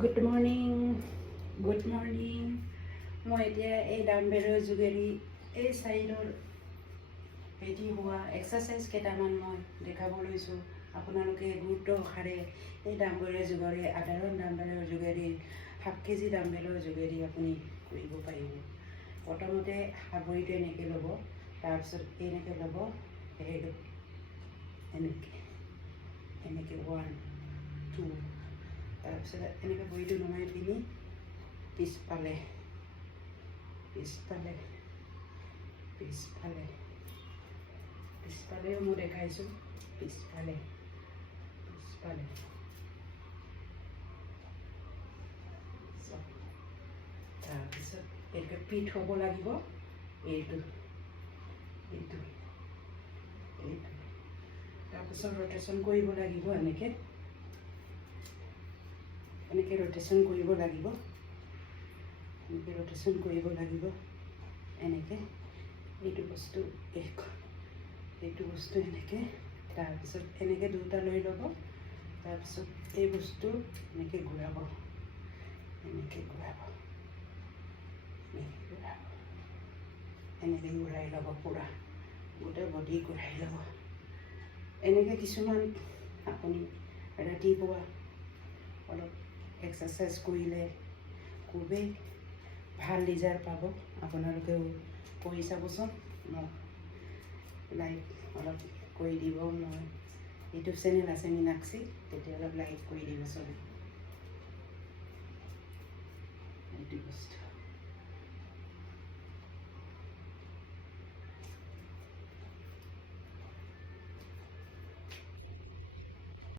Good morning মই এতিয়া এই ডাম্বেলৰ যোগেদি এই চাইডৰ পেটি হোৱা এক্সাৰচাইজ কেইটামান মই দেখাব লৈছোঁ। আপোনালোকে গুৰুত্ব সহকাৰে এই ডাম্বেলৰ যোগেদি সাধাৰণ ডাম্বেলৰ যোগেদি 7 কেজি ডাম্বেলৰ যোগেদি আপুনি কৰিব পাৰিব। প্ৰথমতে হাবৰিটো এনেকৈ ল'ব, তাৰপিছত এনেকৈ ল'ব, এনেকৈ 1 2 তাৰপিছত এনেকৈ ভৰিটো নমাই পিনি পিছফালে পিছফালেও মই দেখাইছোঁ, পিছফালে তাৰপিছত এনেকৈ পিঠ হ'ব লাগিব, এইটো তাৰপিছত ৰটেশ্যন কৰিব লাগিব, এনেকৈ ৰটেশ্যন কৰিব লাগিব, এনেকৈ এইটো বস্তু এনেকৈ, তাৰপিছত এনেকৈ দুটা লৈ ল'ব, তাৰপিছত এই বস্তু এনেকৈ ঘূৰাব, এনেকৈ ঘূৰাই ল'ব, পূৰা গোটেই বডি ঘূৰাই ল'ব। এনেকৈ কিছুমান আপুনি ৰাতিপুৱা অলপ এক্সাৰচাইজ কৰিলে খুবেই ভাল ৰিজাল্ট পাব। আপোনালোকেও কৰি চাবচোন, মোক লাইক অলপ কৰি দিব। মই ইউটিউব চেনেল আছে মীনাক্ষী, তেতিয়া অলপ লাইক কৰি দিবচোন। এইটো বস্তু